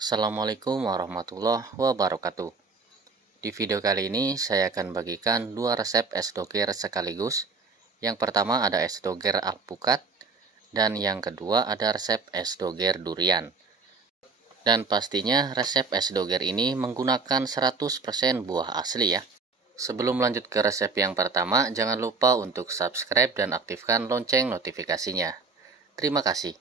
Assalamualaikum warahmatullahi wabarakatuh. Di video kali ini saya akan bagikan dua resep es doger sekaligus. Yang pertama ada es doger alpukat dan yang kedua ada resep es doger durian. Dan pastinya resep es doger ini menggunakan 100% buah asli ya. Sebelum lanjut ke resep yang pertama, jangan lupa untuk subscribe dan aktifkan lonceng notifikasinya. Terima kasih.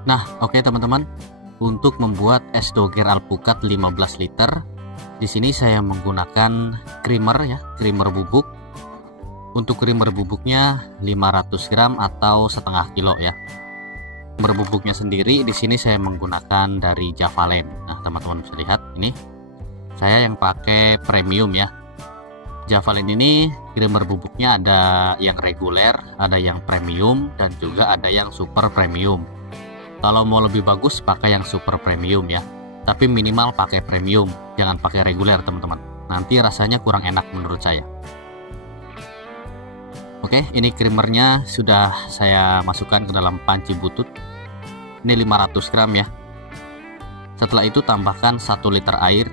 Nah, oke teman-teman, untuk membuat es doger alpukat 15 liter, di sini saya menggunakan creamer ya, creamer bubuk. Untuk creamer bubuknya 500 gram atau setengah kilo ya. Creamer bubuknya sendiri di sini saya menggunakan dari Javalen. Nah, teman-teman bisa lihat ini. Saya yang pakai premium ya. Javalen ini creamer bubuknya ada yang reguler, ada yang premium dan juga ada yang super premium. Kalau mau lebih bagus pakai yang super premium ya, tapi minimal pakai premium, jangan pakai reguler teman-teman, nanti rasanya kurang enak menurut saya. Oke, ini creamernya sudah saya masukkan ke dalam panci butut. Ini 500 gram ya. Setelah itu tambahkan 1 liter air,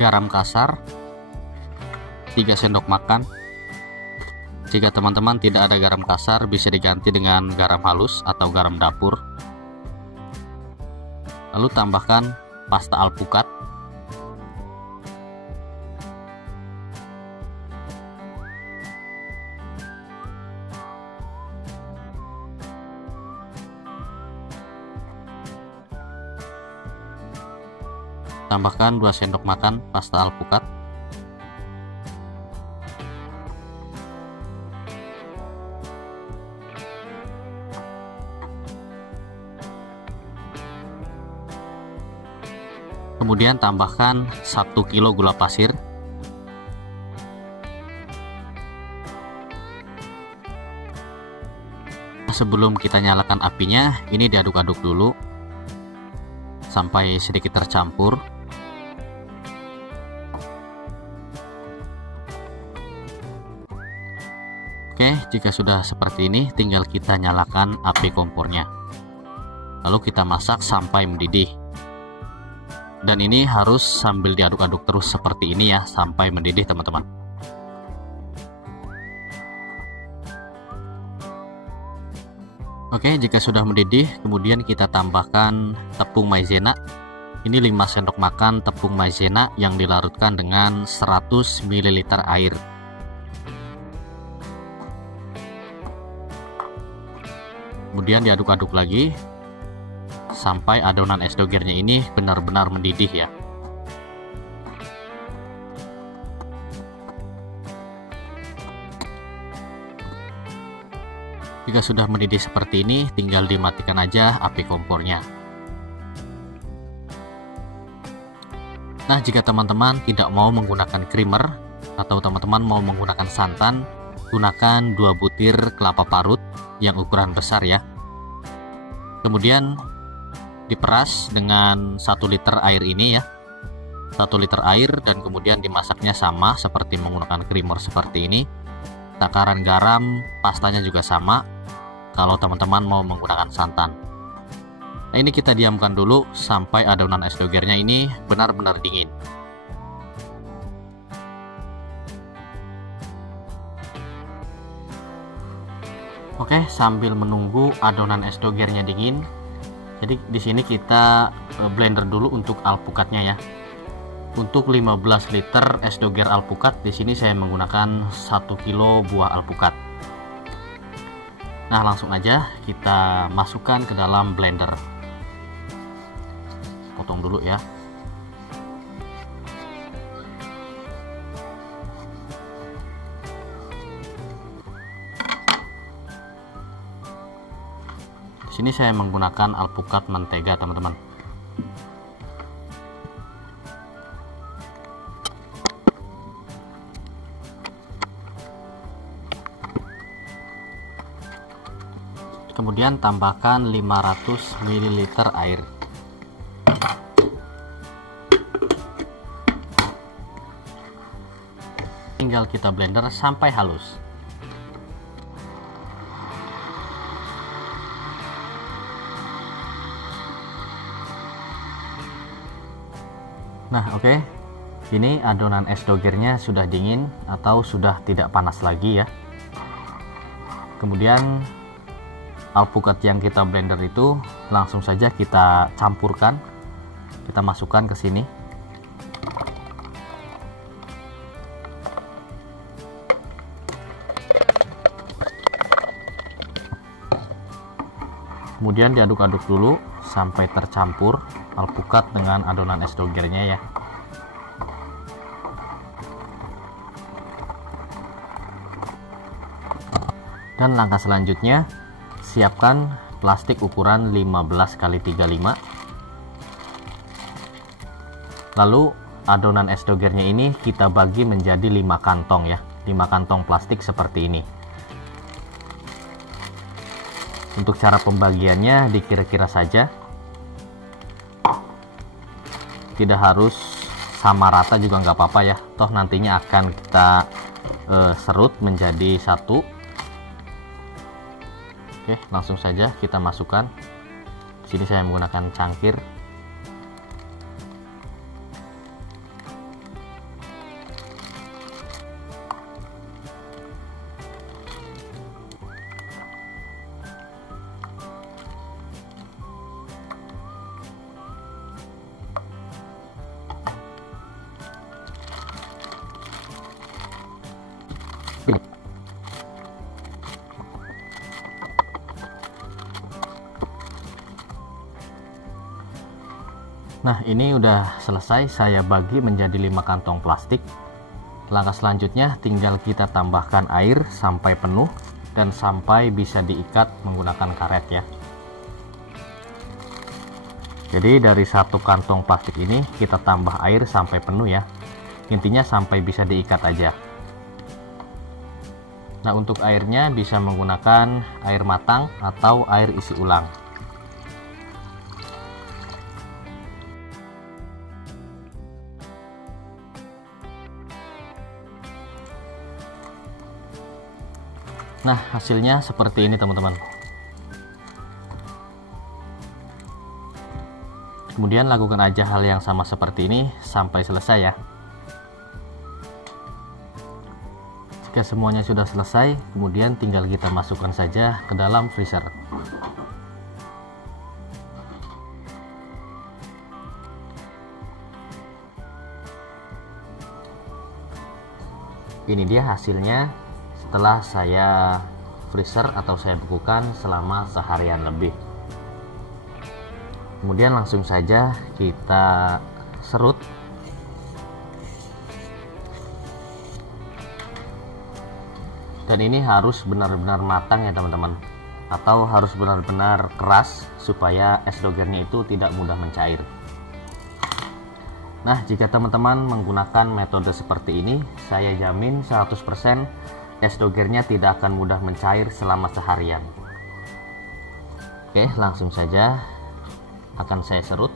garam kasar 3 sendok makan. Jika teman-teman tidak ada garam kasar, bisa diganti dengan garam halus atau garam dapur. Lalu tambahkan pasta alpukat. Tambahkan 2 sendok makan pasta alpukat. Kemudian tambahkan 1 kilo gula pasir. Sebelum kita nyalakan apinya, ini diaduk-aduk dulu sampai sedikit tercampur. Oke, jika sudah seperti ini, tinggal kita nyalakan api kompornya. Lalu kita masak sampai mendidih. Dan ini harus sambil diaduk-aduk terus seperti ini ya, sampai mendidih teman-teman. Oke, jika sudah mendidih, kemudian kita tambahkan tepung maizena. Ini 5 sendok makan tepung maizena yang dilarutkan dengan 100 ml air. Kemudian diaduk-aduk lagi sampai adonan es dogernya ini benar-benar mendidih ya. Jika sudah mendidih seperti ini, tinggal dimatikan aja api kompornya. Nah, jika teman-teman tidak mau menggunakan creamer atau teman-teman mau menggunakan santan, gunakan 2 butir kelapa parut yang ukuran besar ya. Kemudian diperas dengan 1 liter air ini ya, 1 liter air, dan kemudian dimasaknya sama seperti menggunakan creamer seperti ini. Takaran garam pastanya juga sama kalau teman-teman mau menggunakan santan. Nah, ini kita diamkan dulu sampai adonan es dogernya ini benar-benar dingin. Oke, sambil menunggu adonan es dogernya dingin, jadi di sini kita blender dulu untuk alpukatnya ya. Untuk 15 liter es doger alpukat, di sini saya menggunakan 1 kilo buah alpukat. Nah, langsung aja kita masukkan ke dalam blender. Potong dulu ya. Di sini saya menggunakan alpukat mentega, teman-teman. Kemudian tambahkan 500 ml air. Tinggal kita blender sampai halus. Nah, oke. Ini adonan es dogernya sudah dingin atau sudah tidak panas lagi ya. Kemudian alpukat yang kita blender itu langsung saja kita campurkan. Kita masukkan ke sini. Kemudian diaduk-aduk dulu sampai tercampur alpukat dengan adonan es dogernya ya. Dan langkah selanjutnya, siapkan plastik ukuran 15x35. Lalu adonan es dogernya ini kita bagi menjadi 5 kantong ya, 5 kantong plastik seperti ini. Untuk cara pembagiannya dikira-kira saja, tidak harus sama rata juga nggak apa-apa ya, toh nantinya akan kita serut menjadi satu. Oke, langsung saja kita masukkan. Di sini saya menggunakan cangkir. Nah, ini udah selesai saya bagi menjadi 5 kantong plastik. Langkah selanjutnya tinggal kita tambahkan air sampai penuh dan sampai bisa diikat menggunakan karet ya. Jadi dari 1 kantong plastik ini kita tambah air sampai penuh ya. Intinya sampai bisa diikat aja. Nah, untuk airnya bisa menggunakan air matang atau air isi ulang. Nah, hasilnya seperti ini teman-teman. Kemudian lakukan aja hal yang sama seperti ini sampai selesai ya. Jika semuanya sudah selesai, kemudian tinggal kita masukkan saja ke dalam freezer. Ini dia hasilnya setelah saya freezer atau saya bekukan selama seharian lebih. Kemudian langsung saja kita serut. Dan ini harus benar-benar matang ya teman-teman, atau harus benar-benar keras supaya es dogernya itu tidak mudah mencair. Nah, jika teman-teman menggunakan metode seperti ini, saya jamin 100% es dogernya tidak akan mudah mencair selama seharian. Oke, langsung saja akan saya serut.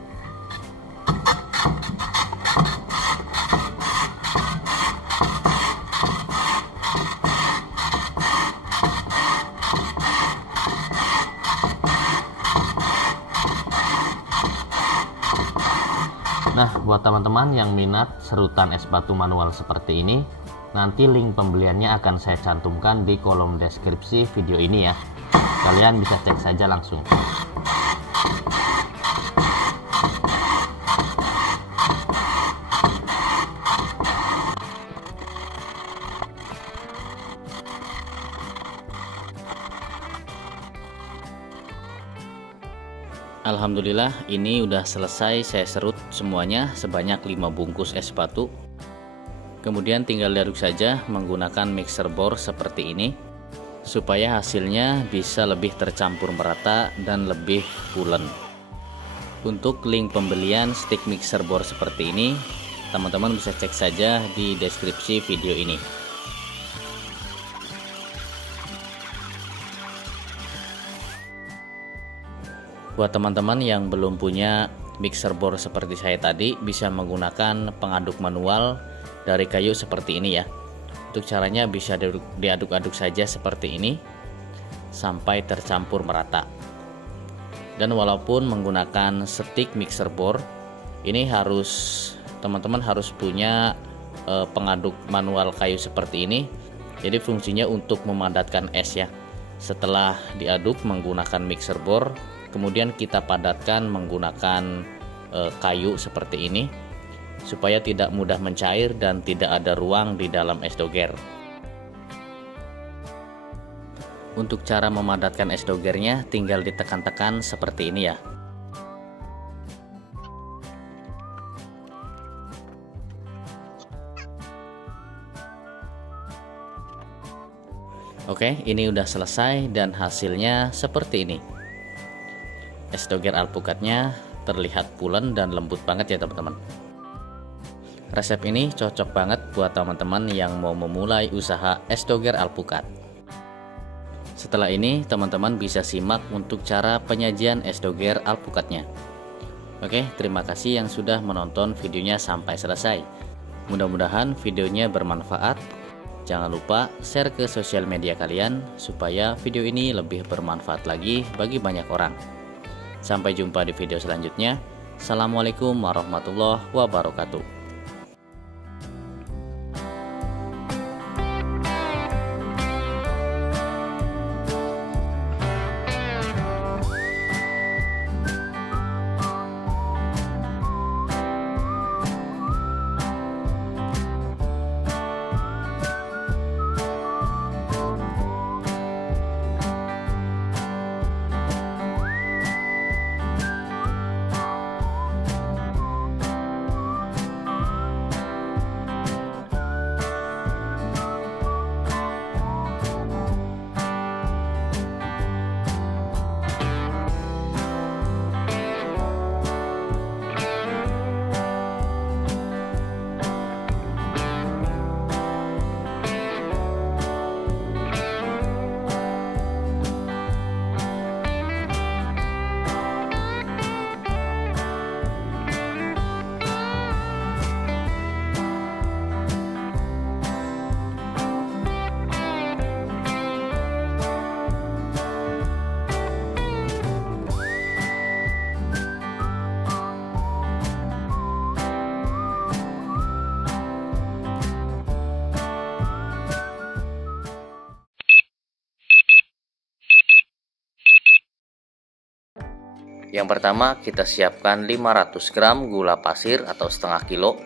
Nah, buat teman-teman yang minat serutan es batu manual seperti ini, nanti link pembeliannya akan saya cantumkan di kolom deskripsi video ini ya. Kalian bisa cek saja langsung. Alhamdulillah, ini udah selesai saya serut semuanya sebanyak 5 bungkus es batu. Kemudian tinggal diaduk saja menggunakan mixer bor seperti ini supaya hasilnya bisa lebih tercampur merata dan lebih pulen. Untuk link pembelian stick mixer bor seperti ini, teman-teman bisa cek saja di deskripsi video ini. Buat teman-teman yang belum punya mixer bor seperti saya tadi, bisa menggunakan pengaduk manual dari kayu seperti ini ya. Untuk caranya bisa diaduk-aduk saja seperti ini sampai tercampur merata. Dan walaupun menggunakan stick mixer bor, ini teman-teman harus punya pengaduk manual kayu seperti ini. Jadi fungsinya untuk memadatkan es ya. Setelah diaduk menggunakan mixer bor, kemudian kita padatkan menggunakan kayu seperti ini supaya tidak mudah mencair dan tidak ada ruang di dalam es doger. Untuk cara memadatkan es dogernya tinggal ditekan-tekan seperti ini ya. Oke, ini udah selesai dan hasilnya seperti ini. Es doger alpukatnya terlihat pulen dan lembut banget ya teman-teman. Resep ini cocok banget buat teman-teman yang mau memulai usaha es doger alpukat. Setelah ini teman-teman bisa simak untuk cara penyajian es doger alpukatnya. Oke, terima kasih yang sudah menonton videonya sampai selesai. Mudah-mudahan videonya bermanfaat. Jangan lupa share ke sosial media kalian supaya video ini lebih bermanfaat lagi bagi banyak orang. Sampai jumpa di video selanjutnya. Assalamualaikum warahmatullahi wabarakatuh. Yang pertama, kita siapkan 500 gram gula pasir atau setengah kilo.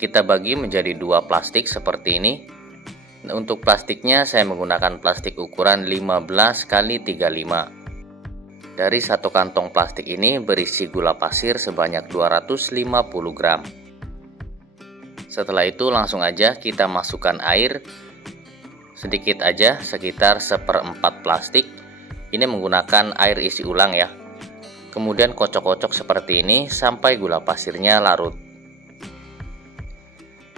Kita bagi menjadi 2 plastik seperti ini. Untuk plastiknya saya menggunakan plastik ukuran 15 x 35. Dari satu kantong plastik ini berisi gula pasir sebanyak 250 gram. Setelah itu langsung aja kita masukkan air sedikit aja, sekitar 1/4 plastik. Ini menggunakan air isi ulang ya. Kemudian kocok-kocok seperti ini sampai gula pasirnya larut.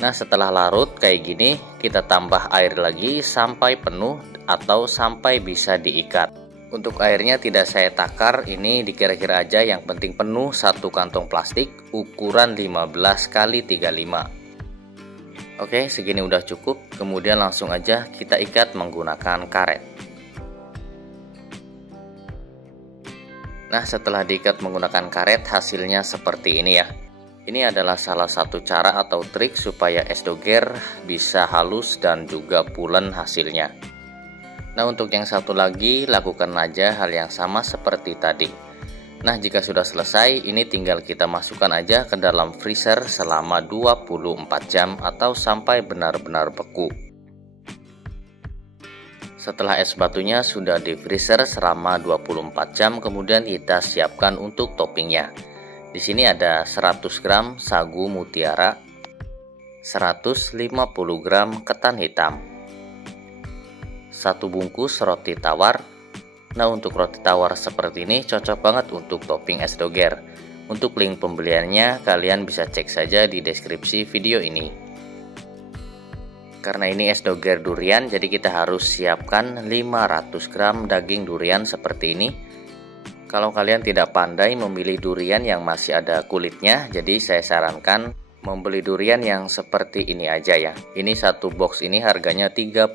Nah, setelah larut kayak gini, kita tambah air lagi sampai penuh atau sampai bisa diikat. Untuk airnya tidak saya takar, ini dikira-kira aja, yang penting penuh satu kantong plastik ukuran 15 x 35. Oke, segini udah cukup. Kemudian langsung aja kita ikat menggunakan karet. Nah, setelah diikat menggunakan karet, hasilnya seperti ini ya. Ini adalah salah satu cara atau trik supaya es doger bisa halus dan juga pulen hasilnya. Nah, untuk yang satu lagi, lakukan aja hal yang sama seperti tadi. Nah, jika sudah selesai, ini tinggal kita masukkan aja ke dalam freezer selama 24 jam atau sampai benar-benar beku. Setelah es batunya sudah di freezer selama 24 jam, kemudian kita siapkan untuk toppingnya. Di sini ada 100 gram sagu mutiara, 150 gram ketan hitam, 1 bungkus roti tawar. Nah, untuk roti tawar seperti ini cocok banget untuk topping es doger. Untuk link pembeliannya kalian bisa cek saja di deskripsi video ini. Karena ini es doger durian, jadi kita harus siapkan 500 gram daging durian seperti ini. Kalau kalian tidak pandai memilih durian yang masih ada kulitnya, jadi saya sarankan membeli durian yang seperti ini aja ya. Ini satu box ini harganya 35.000.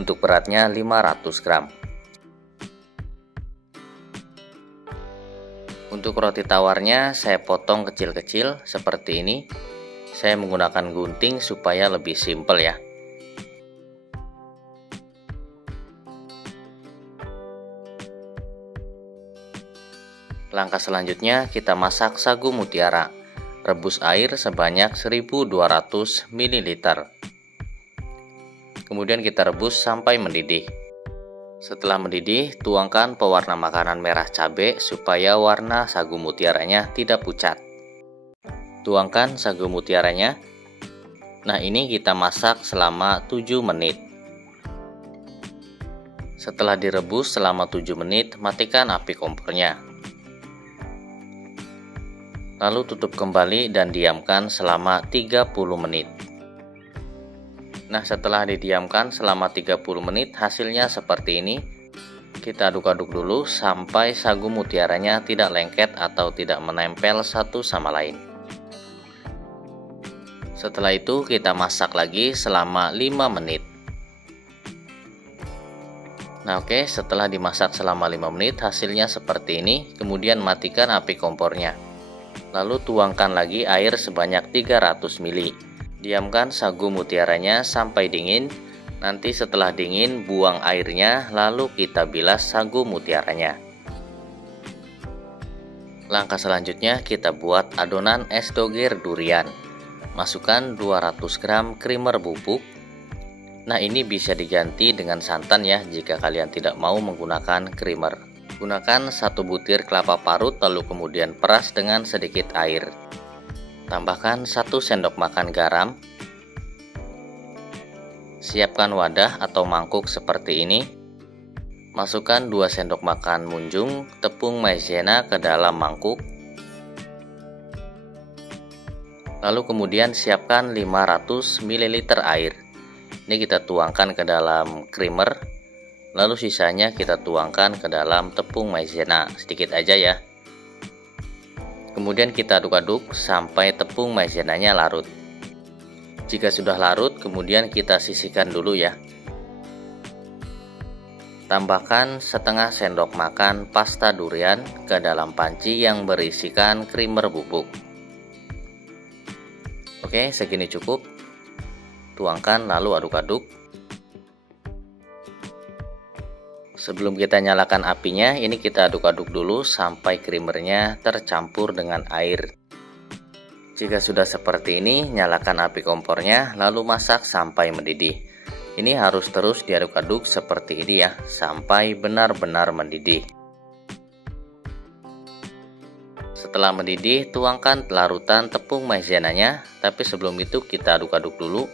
Untuk beratnya 500 gram. Untuk roti tawarnya saya potong kecil-kecil seperti ini. Saya menggunakan gunting supaya lebih simpel ya. Langkah selanjutnya kita masak sagu mutiara. Rebus air sebanyak 1200 ml. Kemudian kita rebus sampai mendidih. Setelah mendidih, tuangkan pewarna makanan merah cabai supaya warna sagu mutiaranya tidak pucat. Tuangkan sagu mutiaranya. Nah, ini kita masak selama 7 menit. Setelah direbus selama 7 menit, matikan api kompornya. Lalu tutup kembali dan diamkan selama 30 menit. Nah, setelah didiamkan selama 30 menit, hasilnya seperti ini. Kita aduk-aduk dulu sampai sagu mutiaranya tidak lengket atau tidak menempel satu sama lain. Setelah itu kita masak lagi selama 5 menit. Nah, oke, setelah dimasak selama 5 menit, hasilnya seperti ini. Kemudian matikan api kompornya. Lalu tuangkan lagi air sebanyak 300 ml. Diamkan sagu mutiaranya sampai dingin. Nanti setelah dingin buang airnya, lalu kita bilas sagu mutiaranya. Langkah selanjutnya kita buat adonan es doger durian. Masukkan 200 gram creamer bubuk. Nah, ini bisa diganti dengan santan ya jika kalian tidak mau menggunakan creamer. Gunakan 1 butir kelapa parut lalu kemudian peras dengan sedikit air. Tambahkan 1 sendok makan garam. Siapkan wadah atau mangkuk seperti ini. Masukkan 2 sendok makan munjung tepung maizena ke dalam mangkuk. Lalu kemudian siapkan 500 ml air. Ini kita tuangkan ke dalam creamer. Lalu sisanya kita tuangkan ke dalam tepung maizena, sedikit aja ya. Kemudian kita aduk-aduk sampai tepung maizenanya larut. Jika sudah larut, kemudian kita sisihkan dulu ya. Tambahkan setengah sendok makan pasta durian ke dalam panci yang berisikan creamer bubuk. Oke, segini cukup. Tuangkan lalu aduk-aduk. Sebelum kita nyalakan apinya, ini kita aduk-aduk dulu sampai creamernya tercampur dengan air. Jika sudah seperti ini, nyalakan api kompornya, lalu masak sampai mendidih. Ini harus terus diaduk-aduk seperti ini ya, sampai benar-benar mendidih. Setelah mendidih, tuangkan larutan tepung maizenanya, tapi sebelum itu kita aduk-aduk dulu.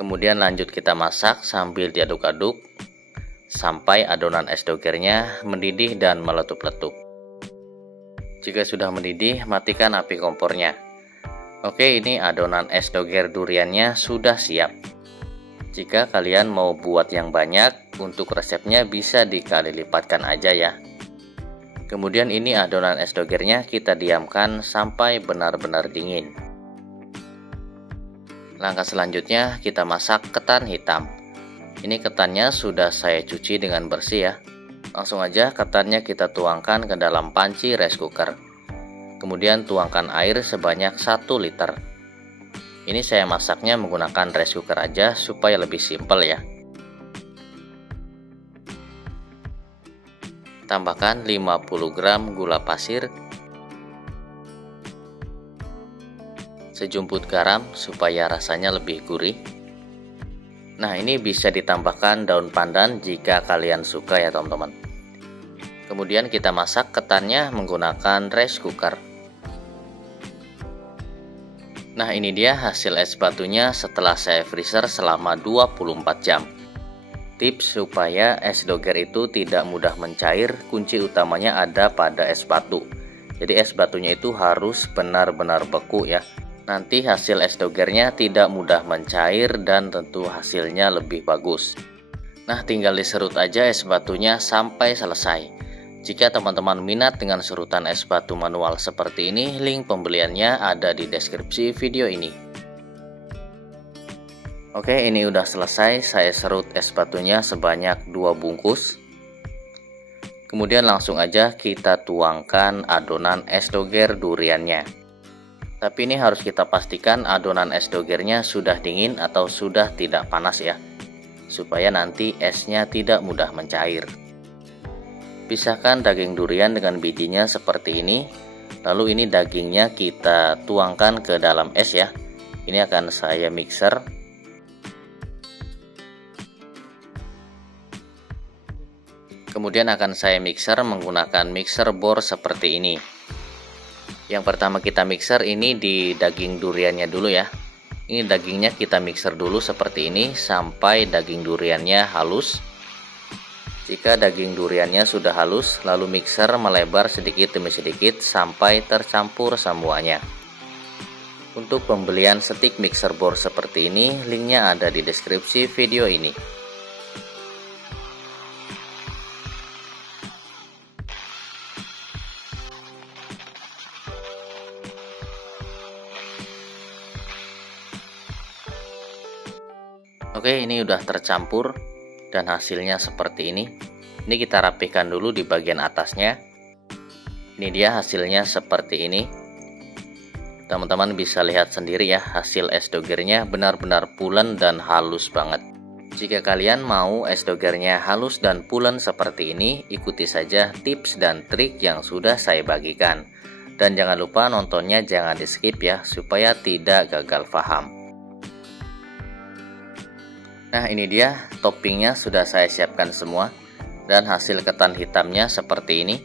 Kemudian lanjut kita masak sambil diaduk-aduk sampai adonan es dogernya mendidih dan meletup-letup. Jika sudah mendidih, matikan api kompornya. Oke, ini adonan es doger duriannya sudah siap. Jika kalian mau buat yang banyak, untuk resepnya bisa dikali lipatkan aja ya. Kemudian ini adonan es dogernya kita diamkan sampai benar-benar dingin. Langkah selanjutnya kita masak ketan hitam. Ini ketannya sudah saya cuci dengan bersih ya. Langsung aja ketannya kita tuangkan ke dalam panci rice cooker. Kemudian tuangkan air sebanyak 1 liter. Ini saya masaknya menggunakan rice cooker aja supaya lebih simpel ya. Tambahkan 50 gram gula pasir. Sejumput garam supaya rasanya lebih gurih. Nah, ini bisa ditambahkan daun pandan jika kalian suka ya teman-teman. Kemudian kita masak ketannya menggunakan rice cooker. Nah, ini dia hasil es batunya setelah saya freezer selama 24 jam. Tips supaya es doger itu tidak mudah mencair, kunci utamanya ada pada es batu. Jadi es batunya itu harus benar-benar beku ya. Nanti hasil es dogernya tidak mudah mencair dan tentu hasilnya lebih bagus. Nah, tinggal diserut aja es batunya sampai selesai. Jika teman-teman minat dengan serutan es batu manual seperti ini, link pembeliannya ada di deskripsi video ini. Oke, ini udah selesai, saya serut es batunya sebanyak 2 bungkus. Kemudian langsung aja kita tuangkan adonan es doger duriannya. Tapi ini harus kita pastikan adonan es dogernya sudah dingin atau sudah tidak panas ya, supaya nanti esnya tidak mudah mencair. Pisahkan daging durian dengan bijinya seperti ini. Lalu ini dagingnya kita tuangkan ke dalam es ya. Ini akan saya mixer. Kemudian akan saya mixer menggunakan mixer bor seperti ini. Yang pertama kita mixer ini di daging duriannya dulu ya. Ini dagingnya kita mixer dulu seperti ini sampai daging duriannya halus. Jika daging duriannya sudah halus, lalu mixer melebar sedikit demi sedikit sampai tercampur semuanya. Untuk pembelian stik mixer bor seperti ini, linknya ada di deskripsi video ini. Oke, ini udah tercampur dan hasilnya seperti ini. Ini kita rapikan dulu di bagian atasnya. Ini dia hasilnya seperti ini. Teman-teman bisa lihat sendiri ya, hasil es dogernya benar-benar pulen dan halus banget. Jika kalian mau es dogernya halus dan pulen seperti ini, ikuti saja tips dan trik yang sudah saya bagikan. Dan jangan lupa nontonnya jangan di skip ya, supaya tidak gagal paham. Nah, ini dia toppingnya sudah saya siapkan semua, dan hasil ketan hitamnya seperti ini.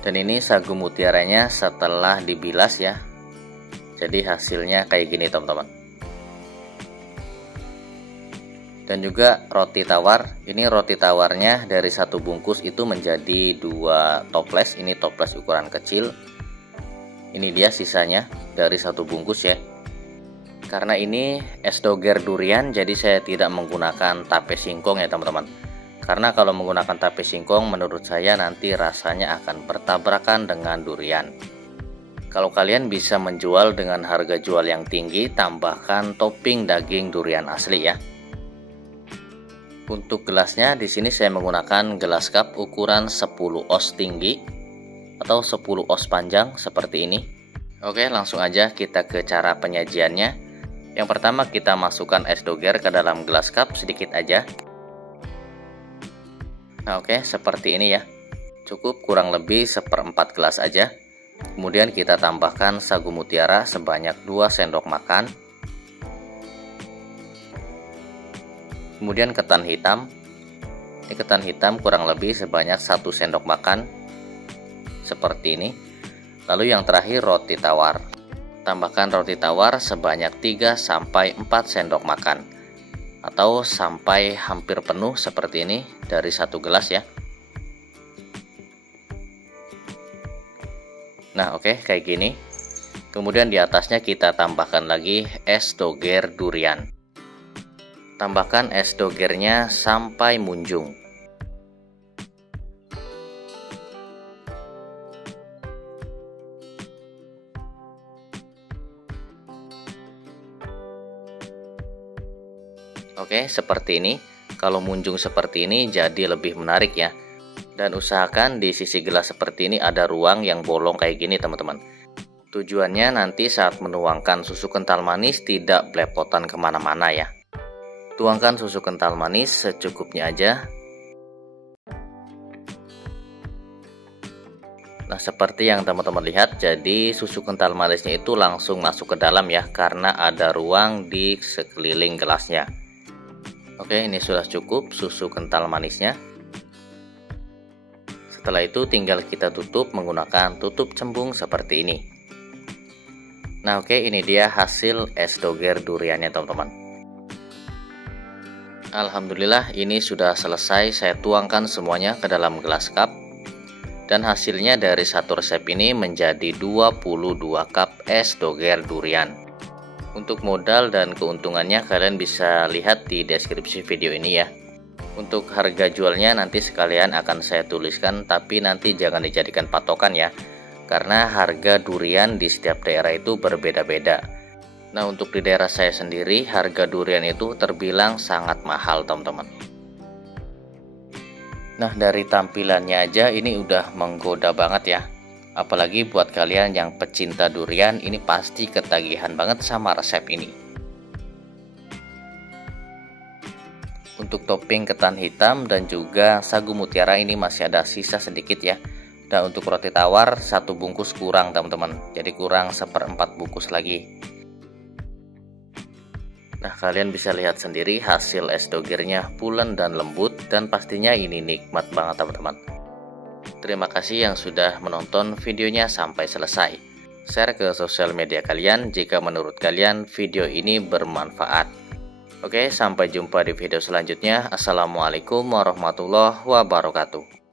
Dan ini sagu mutiaranya setelah dibilas ya. Jadi hasilnya kayak gini teman-teman. Dan juga roti tawar. Ini roti tawarnya dari 1 bungkus itu menjadi 2 toples. Ini toples ukuran kecil. Ini dia sisanya dari 1 bungkus ya. Karena ini es doger durian, jadi saya tidak menggunakan tape singkong ya teman-teman. Karena kalau menggunakan tape singkong menurut saya nanti rasanya akan bertabrakan dengan durian. Kalau kalian bisa menjual dengan harga jual yang tinggi, tambahkan topping daging durian asli ya. Untuk gelasnya di sini saya menggunakan gelas cup ukuran 10 oz tinggi atau 10 oz panjang seperti ini. Oke, langsung aja kita ke cara penyajiannya. Yang pertama kita masukkan es doger ke dalam gelas cup sedikit aja. Nah, oke, seperti ini ya. Cukup kurang lebih 1/4 gelas aja. Kemudian kita tambahkan sagu mutiara sebanyak 2 sendok makan. Kemudian ketan hitam. Ini ketan hitam kurang lebih sebanyak 1 sendok makan. Seperti ini. Lalu yang terakhir roti tawar. Tambahkan roti tawar sebanyak 3-4 sendok makan atau sampai hampir penuh seperti ini dari 1 gelas ya. Nah, oke, kayak gini. Kemudian di atasnya kita tambahkan lagi es doger durian. Tambahkan es dogernya sampai munjung. Oke, seperti ini. Kalau munjung seperti ini jadi lebih menarik ya. Dan usahakan di sisi gelas seperti ini ada ruang yang bolong kayak gini teman-teman. Tujuannya nanti saat menuangkan susu kental manis tidak belepotan kemana-mana ya. Tuangkan susu kental manis secukupnya aja. Nah, seperti yang teman-teman lihat, jadi susu kental manisnya itu langsung masuk ke dalam ya, karena ada ruang di sekeliling gelasnya. Oke, ini sudah cukup susu kental manisnya. Setelah itu tinggal kita tutup menggunakan tutup cembung seperti ini. Nah, oke, ini dia hasil es doger duriannya teman-teman. Alhamdulillah, ini sudah selesai saya tuangkan semuanya ke dalam gelas cup. Dan hasilnya dari satu resep ini menjadi 22 cup es doger durian. Untuk modal dan keuntungannya kalian bisa lihat di deskripsi video ini ya. Untuk harga jualnya nanti sekalian akan saya tuliskan, tapi nanti jangan dijadikan patokan ya, karena harga durian di setiap daerah itu berbeda-beda. Nah, untuk di daerah saya sendiri harga durian itu terbilang sangat mahal teman-teman. Nah, dari tampilannya aja ini udah menggoda banget ya. Apalagi buat kalian yang pecinta durian, ini pasti ketagihan banget sama resep ini. Untuk topping ketan hitam dan juga sagu mutiara ini masih ada sisa sedikit ya. Dan untuk roti tawar 1 bungkus kurang teman-teman, jadi kurang 1/4 bungkus lagi. Nah, kalian bisa lihat sendiri hasil es dogernya pulen dan lembut, dan pastinya ini nikmat banget teman-teman. Terima kasih yang sudah menonton videonya sampai selesai. Share ke sosial media kalian jika menurut kalian video ini bermanfaat. Oke, sampai jumpa di video selanjutnya. Assalamualaikum warahmatullahi wabarakatuh.